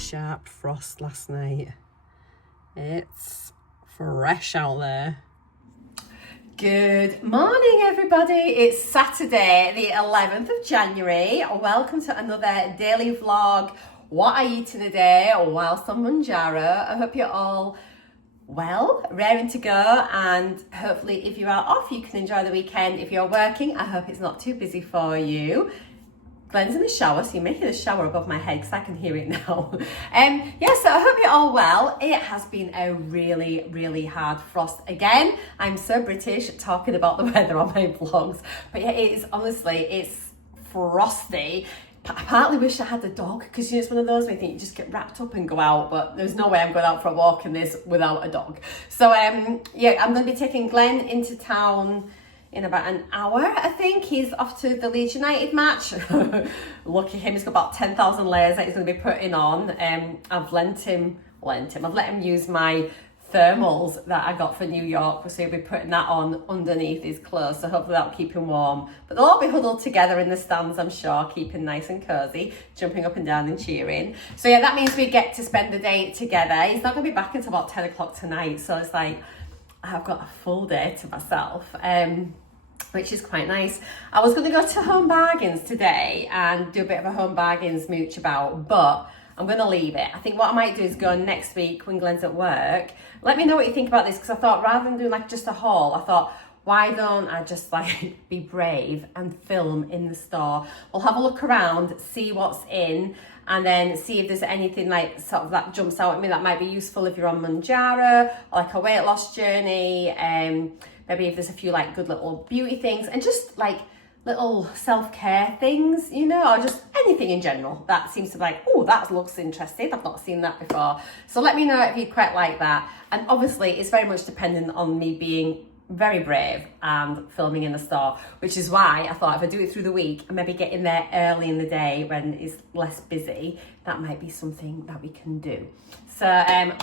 sharp frost last night. It's fresh out there. Good morning, everybody. It's Saturday, the 11th of January. Welcome to another daily vlog. What I eat in a day whilst on Mounjaro. I hope you're all well, raring to go, and hopefully if you are off, you can enjoy the weekend. If you're working, I hope it's not too busy for you. Glenn's in the shower, so you may hear the shower above my head because I can hear it now. So I hope you're all well. It has been a really hard frost again. I'm so British talking about the weather on my vlogs, but yeah, it is honestly, it's frosty. I partly wish I had a dog, because it's one of those where you think you just get wrapped up and go out, but there's no way I'm going out for a walk in this without a dog. So I'm going to be taking Glenn into town in about an hour, I think. He's off to the Leeds United match. Lucky him, he's got about 10,000 layers that he's going to be putting on. I've let him use my thermals that I got for New York, so he'll be putting that on underneath his clothes, so hopefully that'll keep him warm. But they'll all be huddled together in the stands, I'm sure, keeping nice and cozy, jumping up and down and cheering. So yeah, that means we get to spend the day together. He's not going to be back until about 10 o'clock tonight, so it's like I've got a full day to myself, which is quite nice. I was going to go to Home Bargains today and do a bit of a Home Bargains mooch about, but I'm going to leave it. I think what I might do is go next week when Glenn's at work. Let me know what you think about this, because I thought rather than doing like just a haul, I thought, why don't I just like be brave and film in the store? We'll have a look around, see what's in, and then see if there's anything like sort of that jumps out at me that might be useful if you're on Mounjaro, or like a weight loss journey. Maybe if there's a few like good little beauty things, and just like little self-care things, you know, or just anything in general that seems to be like, oh, that looks interesting, I've not seen that before. So let me know if you'd quite like that. And obviously it's very much dependent on me being very brave and filming in the store, which is why I thought if I do it through the week and maybe get in there early in the day when it's less busy, that might be something that we can do. So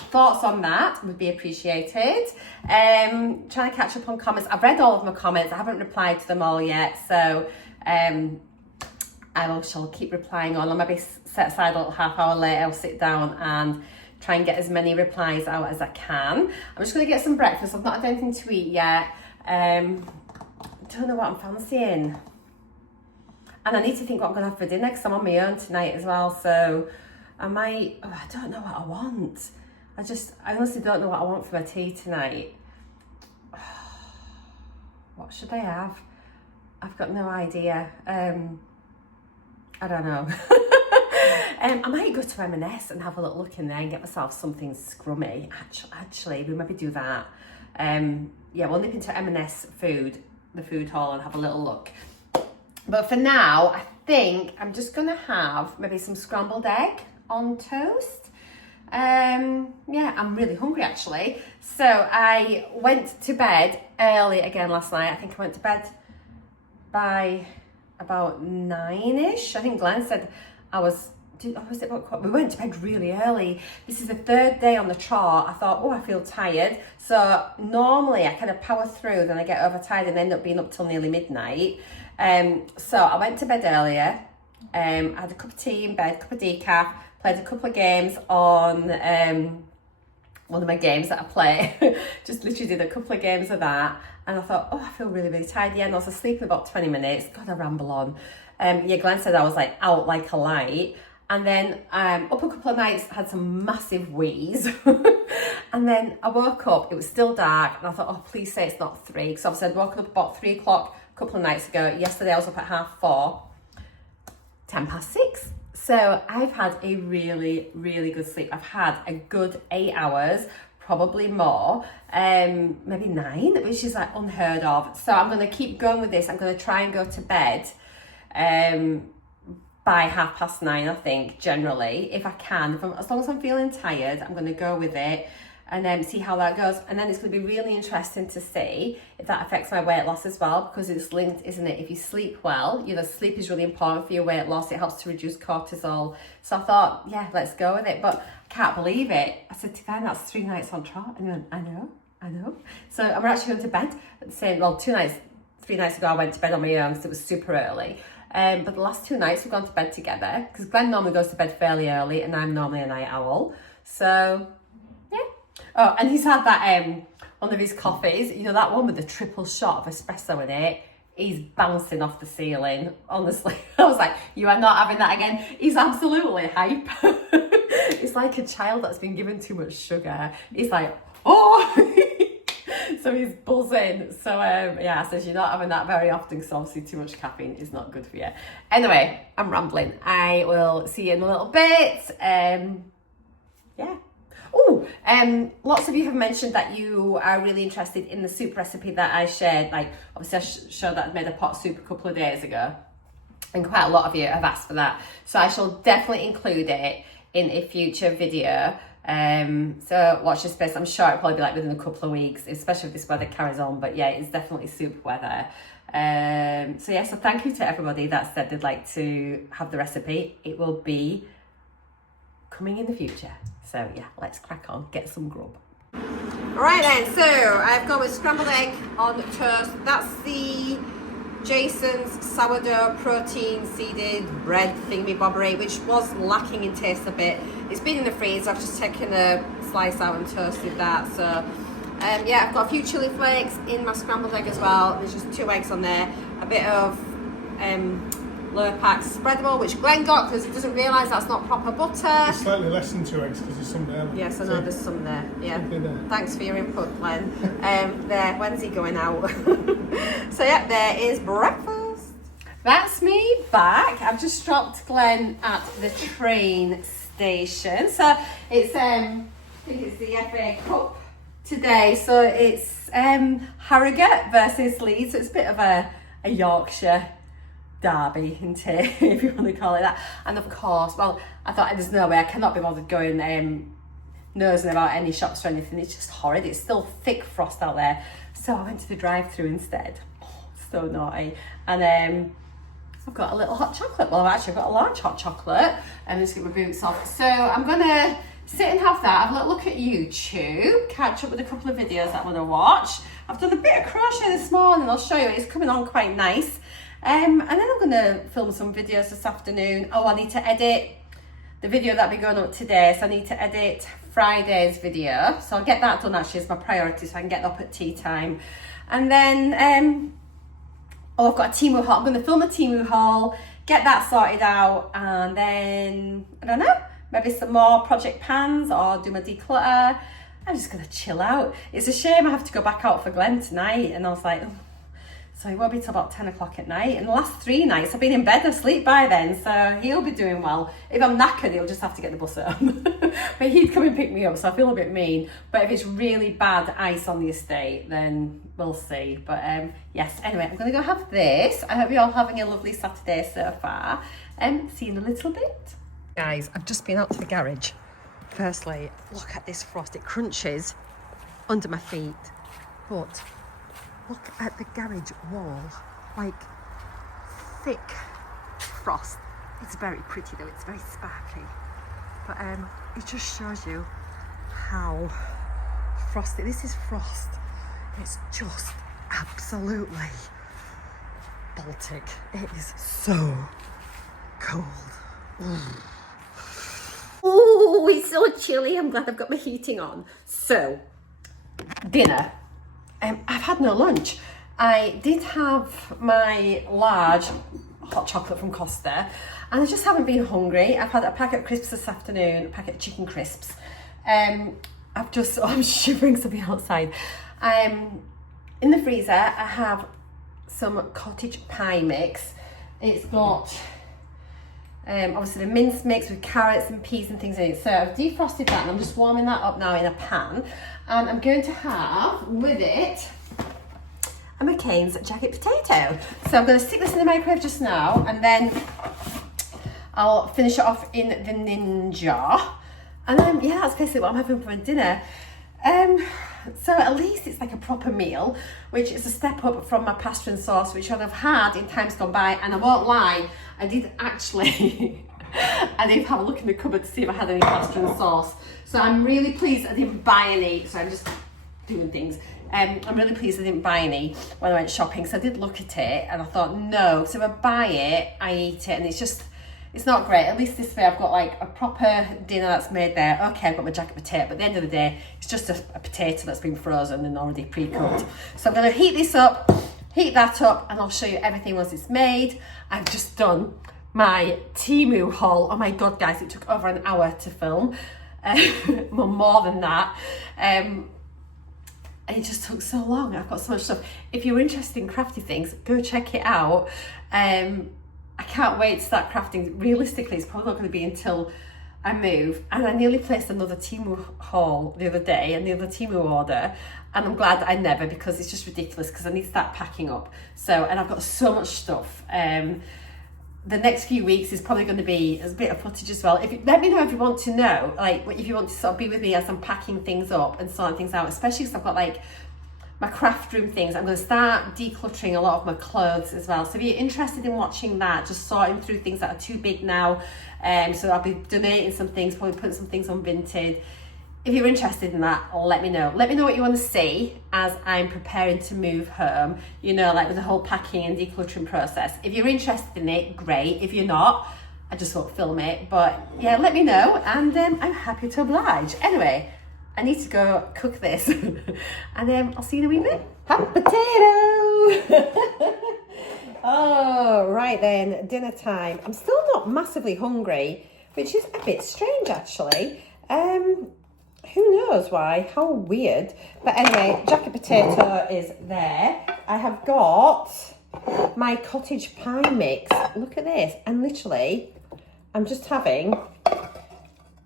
thoughts on that would be appreciated. Trying to catch up on comments. I've read all of my comments. I haven't replied to them all yet, so shall keep replying on. I'll maybe set aside a little half hour later. I'll sit down and try and get as many replies out as I can. I'm just going to get some breakfast. I've not had anything to eat yet. Don't know what I'm fancying. And I need to think what I'm going to have for dinner, because I'm on my own tonight as well. So I don't know what I want. I honestly don't know what I want for my tea tonight. What should I have? I've got no idea. I don't know. I might go to M&S and have a little look in there and get myself something scrummy. Actually, we maybe do that. We'll nip into M&S the food hall, and have a little look. But for now, I think I'm just going to have maybe some scrambled egg on toast. I'm really hungry actually. So I went to bed early again last night. I think I went to bed by about 9ish. I think Glenn said we went to bed really early. This is the third day on the trot. I thought, I feel tired. So normally I kind of power through, then I get overtired and end up being up till nearly midnight. So I went to bed earlier. I had a cup of tea in bed, cup of decaf, played a couple of games on one of my games that I play. Just literally did a couple of games of that. And I thought, I feel really tired. Yeah, and I was asleep in about 20 minutes. God, I ramble on. Glenn said I was like out like a light. And then up a couple of nights, had some massive wheeze. And then I woke up, it was still dark. And I thought, please say it's not 3. Because obviously I'd woken up about 3 o'clock a couple of nights ago. Yesterday I was up at 3:30, 6:10. So I've had a really good sleep. I've had a good 8 hours, probably more, maybe 9, which is like unheard of. So I'm going to keep going with this. I'm going to try and go to bed by 9:30, I think, generally, if I can. As long as I'm feeling tired, I'm going to go with it and then see how that goes. And then it's going to be really interesting to see if that affects my weight loss as well, because it's linked, isn't it? If you sleep well, sleep is really important for your weight loss. It helps to reduce cortisol. So I thought, let's go with it. But I can't believe it. I said to Glenn, that's 3 nights on trot. And he went, I know. So I'm actually going to bed at the same, 3 nights ago I went to bed on my own because it was super early. But the last 2 nights we've gone to bed together because Glenn normally goes to bed fairly early and I'm normally a night owl. So, yeah. Oh, and he's had that, one of his coffees, you know, that one with the triple shot of espresso in it. He's bouncing off the ceiling, honestly. I was like, you are not having that again. He's absolutely hyper. It's like a child that's been given too much sugar. He's like, oh! So he's buzzing. So yeah, I says you're not having that very often because obviously too much caffeine is not good for you. Anyway, I'm rambling. I will see you in a little bit. Yeah. Oh, lots of you have mentioned that you are really interested in the soup recipe that I shared. Like, obviously I showed that I made a pot soup a couple of days ago. And quite a lot of you have asked for that. So I shall definitely include it in a future video. So watch this space. I'm sure it'll probably be like within a couple of weeks, especially if this weather carries on. But yeah, it's definitely soup weather. So yeah, so thank you to everybody that said they'd like to have the recipe. It will be coming in the future. So yeah, let's crack on, get some grub. Alright then, so I've gone with scrambled egg on toast. That's the Jason's sourdough protein seeded bread thingy-bobbery, which was lacking in taste a bit. It's been in the freezer. I've just taken a slice out and toasted that. So yeah, I've got a few chili flakes in my scrambled egg as well. There's just 2 eggs on there, a bit of lower pack spreadable, which Glenn got because he doesn't realise that's not proper butter. It's slightly less than 2 eggs because there's some there. Yes, I know there's some there. Yeah. There. Thanks for your input, Glenn. There, when's he going out? So yeah, there is breakfast. That's me back. I've just dropped Glenn at the train station. So it's I think it's the FA Cup today. So it's Harrogate versus Leeds. So it's a bit of a Yorkshire derby, isn't it? If you want to call it that. And of course, well, I thought there's no way I cannot be bothered going nosing about any shops or anything. It's just horrid. It's still thick frost out there. So I went to the drive-through instead. Oh, so naughty. And I've got a little hot chocolate. Well, I've actually got a large hot chocolate. And just get my boots off. So I'm gonna sit and have that. Have a little look at YouTube. Catch up with a couple of videos that I want to watch. I've done a bit of crochet this morning. I'll show you. It's coming on quite nice. And then I'm going to film some videos this afternoon. Oh, I need to edit the video that'll be going up today. So I need to edit Friday's video. So I'll get that done actually as my priority so I can get up at tea time. And then, I've got a Temu haul. I'm going to film a Temu haul, get that sorted out. And then, I don't know, maybe some more project pans or do my declutter. I'm just going to chill out. It's a shame I have to go back out for Glenn tonight. And I was like, oh. So it won't be till about 10 o'clock at night. And the last 3 nights I've been in bed and asleep by then. So he'll be doing well. If I'm knackered, he'll just have to get the bus home. But he'd come and pick me up, so I feel a bit mean. But if it's really bad ice on the estate, then we'll see. But yes, anyway, I'm going to go have this. I hope you're all having a lovely Saturday so far. See you in a little bit. Guys, I've just been out to the garage. Firstly, look at this frost. It crunches under my feet. But look at the garage wall, like thick frost. It's very pretty though, it's very sparkly. But it just shows you how frosty, this is frost. It's just absolutely Baltic. It is so cold. Oh, it's so chilly. I'm glad I've got my heating on. So, dinner. I've had no lunch. I did have my large hot chocolate from Costa and I just haven't been hungry. I've had a packet of crisps this afternoon, a packet of chicken crisps. I'm shivering to be outside. In the freezer, I have some cottage pie mix. It's got obviously the mince mix with carrots and peas and things in it. So I've defrosted that and I'm just warming that up now in a pan. And I'm going to have with it a McCain's jacket potato. So I'm going to stick this in the microwave just now and then I'll finish it off in the Ninja. And then, yeah, that's basically what I'm having for dinner. So at least it's like a proper meal, which is a step up from my pasta and sauce, which I've had in times gone by. And I won't lie, I did actually, I did have a look in the cupboard to see if I had any pasta and sauce. So I'm really pleased I didn't buy any. So I'm just doing things. I'm really pleased I didn't buy any when I went shopping, so I did look at it and I thought, no, so if I buy it, I eat it, and it's not great. At least this way I've got like a proper dinner that's made there. Okay, I've got my jacket potato, but at the end of the day, it's just a potato that's been frozen and already pre-cooked. So I'm gonna heat this up, heat that up, and I'll show you everything once it's made. I've just done my Temu haul. Oh my God, guys, it took over an hour to film. Well, more than that. It just took so long. I've got so much stuff. If you're interested in crafty things, go check it out. I can't wait to start crafting. Realistically, it's probably not going to be until I move. And I nearly placed another Temu haul the other day, and the other Temu order. And I'm glad that I never, because it's just ridiculous, because I need to start packing up. So, and I've got so much stuff. The next few weeks is probably going to be a bit of footage as well. Let me know if you want to know, like, if you want to sort of be with me as I'm packing things up and sorting things out, especially because I've got like my craft room things. I'm going to start decluttering a lot of my clothes as well. So if you're interested in watching that, just sorting through things that are too big now, so I'll be donating some things, probably putting some things on Vinted. If you're interested in that, let me know. Let me know what you want to see as I'm preparing to move home, you know, like with the whole packing and decluttering process. If you're interested in it, great. If you're not, I just won't film it. But yeah, let me know, and I'm happy to oblige. Anyway, I need to go cook this and I'll see you in a wee bit. Hot potato! Oh, right then, dinner time. I'm still not massively hungry, which is a bit strange actually. Who knows why? How weird. But anyway, jacket potato is there. I have got my cottage pie mix. Look at this. And literally, I'm just having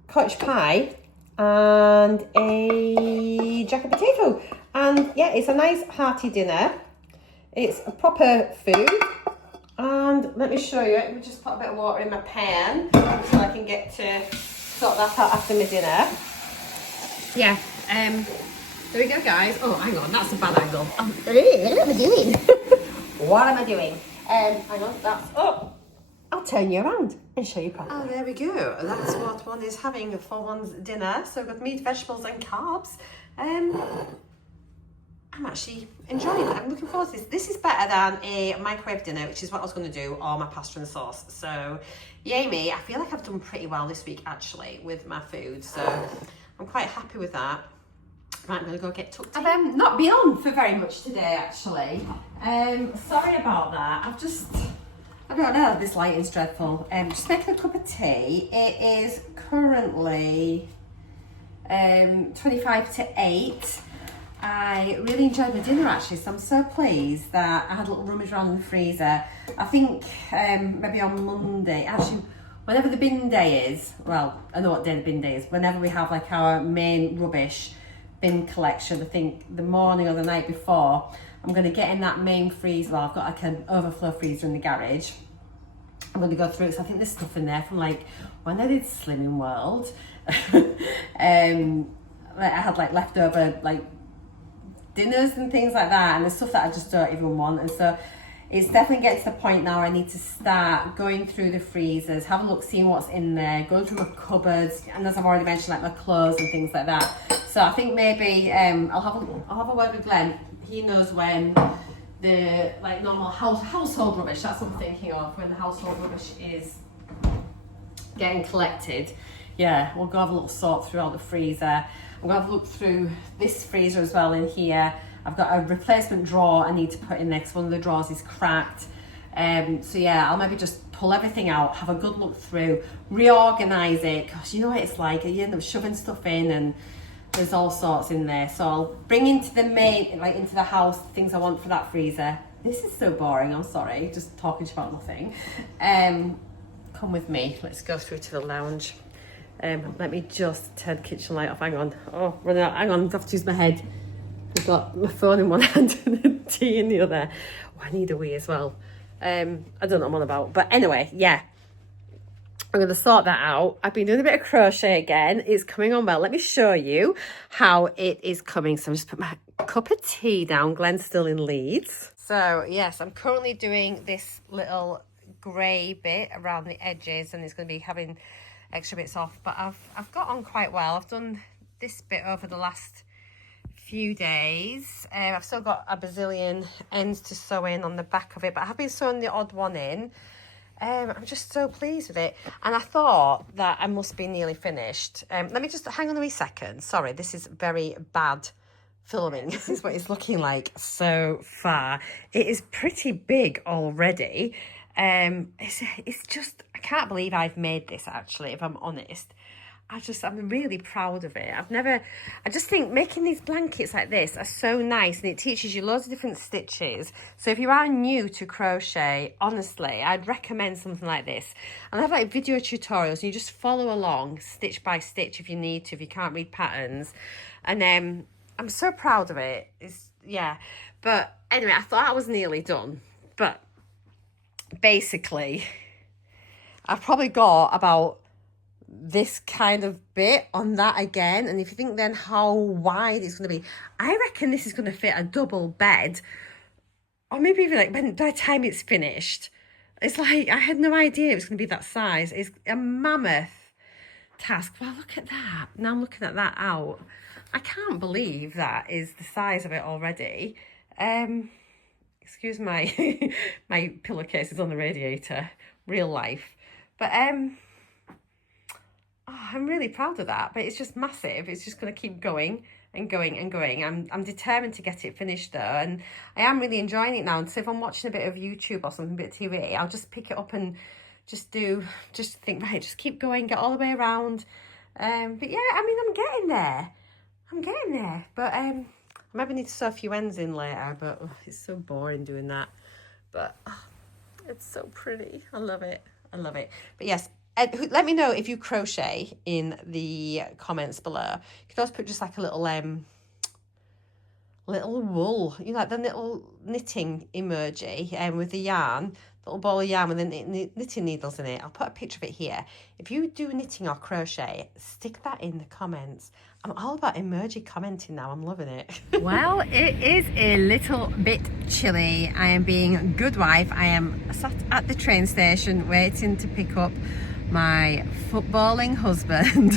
cottage pie and a jacket potato. And yeah, it's a nice hearty dinner. It's a proper food. And let me show you. Let me just put a bit of water in my pan so I can get to sort that out after my dinner. Yeah, there we go, guys. Oh, hang on, that's a bad angle. What am I doing? What am I doing? Hang on, that's up. I'll turn you around and show you properly. Oh, there we go. That's what one is having for one's dinner. So with meat, vegetables and carbs. I'm actually enjoying it. I'm looking forward to this. This is better than a microwave dinner, which is what I was going to do, or my pasta and sauce. So, yay me. I feel like I've done pretty well this week, actually, with my food. So I'm quite happy with that. Right, I'm going to go get tucked in. I've not been on for very much today, actually. Sorry about that. I don't know, this lighting's dreadful. Just making a cup of tea. It is currently 25 to 8. I really enjoyed my dinner, actually, so I'm so pleased that I had a little rummage around in the freezer. I think maybe on Monday, actually, whenever the bin day is, well, I know what day the bin day is, whenever we have like our main rubbish bin collection, I think the morning or the night before, I'm going to get in that main freezer. Well, I've got like an overflow freezer in the garage. I'm going to go through it, so I think there's stuff in there from like when I did Slimming World. Like I had like leftover like dinners and things like that, and there's stuff that I just don't even want, and so it's definitely getting to the point now I need to start going through the freezers, have a look, seeing what's in there, going through my cupboards, and as I've already mentioned, like my clothes and things like that. So I think maybe I'll have a word with Glenn. He knows when the like normal household rubbish, that's what I'm thinking of, when the household rubbish is getting collected. Yeah, we'll go have a little sort throughout the freezer. I'm going to have a look through this freezer as well in here. I've got a replacement drawer I need to put in there because one of the drawers is cracked. So yeah, I'll maybe just pull everything out, have a good look through, reorganise it. Gosh, you know what it's like, you end up shoving stuff in and there's all sorts in there. So I'll bring into the main, like into the house, the things I want for that freezer. This is so boring, I'm sorry, just talking about nothing. Come with me, let's go through to the lounge. Let me just turn the kitchen light off. Hang on. Oh, running out. Hang on, I have to use my head. I've got my phone in one hand and the tea in the other. Oh, I need a wee as well. I don't know what I'm on about. But anyway, yeah. I'm going to sort that out. I've been doing a bit of crochet again. It's coming on well. Let me show you how it is coming. So I'm just put my cup of tea down. Glenn's still in Leeds. So, yes, I'm currently doing this little grey bit around the edges, and it's going to be having extra bits off, but I've got on quite well. I've done this bit over the last few days. I've still got a bazillion ends to sew in on the back of it, but I have been sewing the odd one in. I'm just so pleased with it. And I thought that I must be nearly finished. Let me just hang on a wee second. Sorry, this is very bad filming. This is what it's looking like so far. It is pretty big already. It's just, I can't believe I've made this actually, if I'm honest. I'm really proud of it. I just think making these blankets like this are so nice, and it teaches you loads of different stitches. So if you are new to crochet, honestly, I'd recommend something like this. And I have like video tutorials, and you just follow along stitch by stitch if you need to, if you can't read patterns. And I'm so proud of it. But anyway, I thought I was nearly done. But basically, I've probably got about this kind of bit on that again. And if you think then how wide it's going to be, I reckon this is going to fit a double bed, or maybe even like by the time it's finished. It's like, I had no idea it was going to be that size. It's a mammoth task. Well, look at that. Now I'm looking at that out. I can't believe that is the size of it already. Excuse my my pillowcases on the radiator, real life. But I'm really proud of that, but it's just massive. It's just going to keep going and going and going. I'm determined to get it finished though, and I am really enjoying it now. And so if I'm watching a bit of YouTube or something, a bit of TV, I'll just pick it up and just think, right, just keep going, get all the way around. But yeah, I mean, I'm getting there. But I maybe need to sew a few ends in later, but it's so boring doing that. But it's so pretty. I love it. But yes, let me know if you crochet in the comments below. You could also put just like a little wool, you know, like the little knitting emoji with the yarn, little ball of yarn with the knitting needles in it. I'll put a picture of it here. If you do knitting or crochet, stick that in the comments. I'm all about emoji commenting now. I'm loving it. Well, it is a little bit chilly. I am being a good wife. I am sat at the train station waiting to pick up my footballing husband.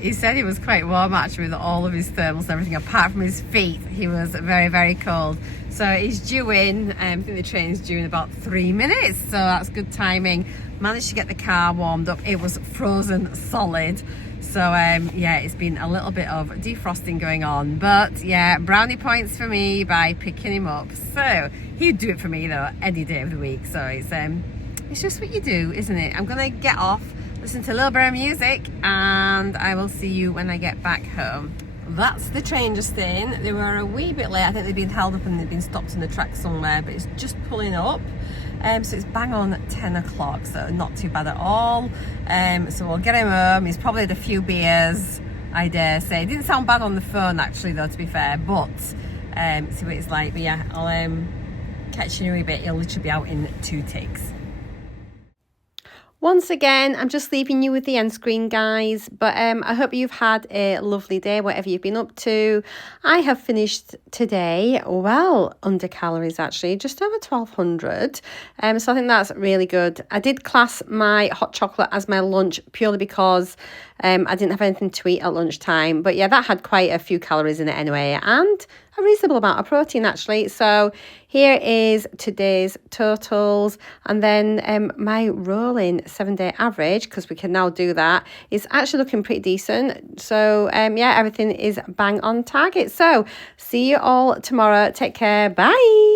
He said it was quite warm actually with all of his thermals and everything, apart from his feet. He was very, very cold. So he's due in. I think the train's due in about 3 minutes, so that's good timing. Managed to get the car warmed up. It was frozen solid. So yeah, it's been a little bit of defrosting going on, but yeah, brownie points for me by picking him up. So he'd do it for me though any day of the week. So it's just what you do, isn't it? I'm gonna get off, listen to a little bit of music, and I will see you when I get back home. That's the train just in. They were a wee bit late. I think they've been held up and they've been stopped in the track somewhere, but it's just pulling up. So it's bang on 10 o'clock, so not too bad at all. So we'll get him home. He's probably had a few beers, I dare say. It didn't sound bad on the phone actually though, to be fair, but see what it's like. But yeah, I'll catch you in a wee bit. He'll literally be out in 2 ticks. Once again, I'm just leaving you with the end screen, guys, but I hope you've had a lovely day, whatever you've been up to. I have finished today well under calories, actually, just over 1200. So I think that's really good. I did class my hot chocolate as my lunch purely because I didn't have anything to eat at lunchtime. But yeah, that had quite a few calories in it anyway, and a reasonable amount of protein actually. So here is today's totals, and then my rolling 7-day average, because we can now do that, is actually looking pretty decent. So yeah, everything is bang on target. So see you all tomorrow. Take care. Bye.